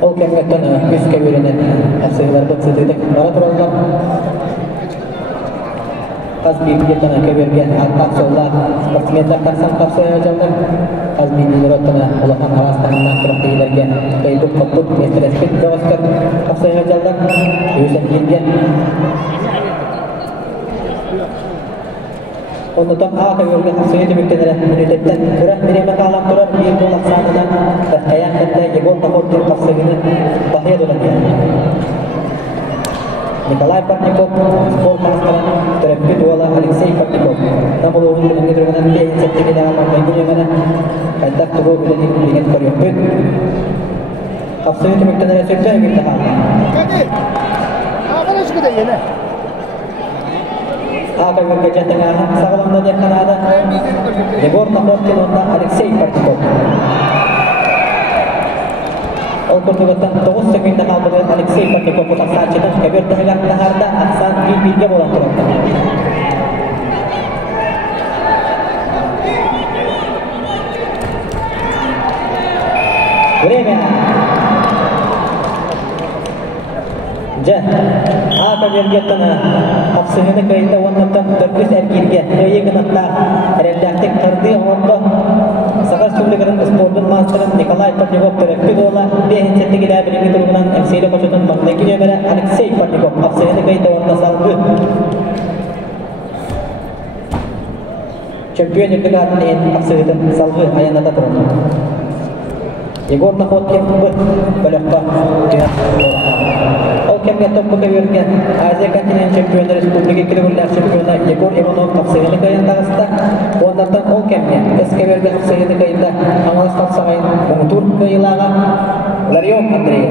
Ол кемгеттен үске бөлінен әпсейлерді цитетік бара тұралдар. Қаз бейбігеттен көберге аттақ жолда спортсмендер қарсан қарсыға жалдар. Қаз бейбігер оттына ұлақан арастағынан тұрақтығылерге қайдық құттық местереспет жоғаскар қарсыға жалдар. Өсен елге. Ondan ağabey örgü hafsaydı müktenere ünitetten bırak bireme kalan durar bir yol aksanından kayan katta yegol tahottur hafsayını bahaya dolanıyor. Nikolay Parnikov, spor masteran, terapi duala Alexey Parnikov. Namun orang yang mengerjakan dia insentif dalam mengikuti mana kaita turun dari dengan koreografi. Hafsaydı müktenere sürtüyor bir daha. Apa sih kita ini? Ağabey örgü tengah sağlamda dekanada Yegor Tahotkin onda Alexey Parnikov. Ол көрдігіттен 9 секундта қалдырған Алексей Парников ұтақсанчыдан көбертіғілер тағарда ақсан бейбейге болан тұрады. Время! Жа, аға бергеттіні қапсығыны көйінді онлаттан түркіс әркелге өйегін атта әрелдәқтік тұрды оңырды Сағар Сүлігінің спордың мастырын Николай Парников түректі дола бейін сәттігі ләбіріңі тұрғынан әмсейлі қошытын маңдайки жөмірі Алексей Парников қапсығыны көйінді онда салғы. Чемпион ердің атын ең қапсығытын салғы аяната тұрады. Егор Нахоткин бұр бөліққа Ол кемге топпы көверген Азия континент чемпионы республика кілігірлер чемпионы Егор Иванов қапсығыны көйіндағысында Ондақтан ол кемге әскеверге қапсығыны көйінді Аңалыс қапсағайын Мұңтур көйілаға Ларьев Андрей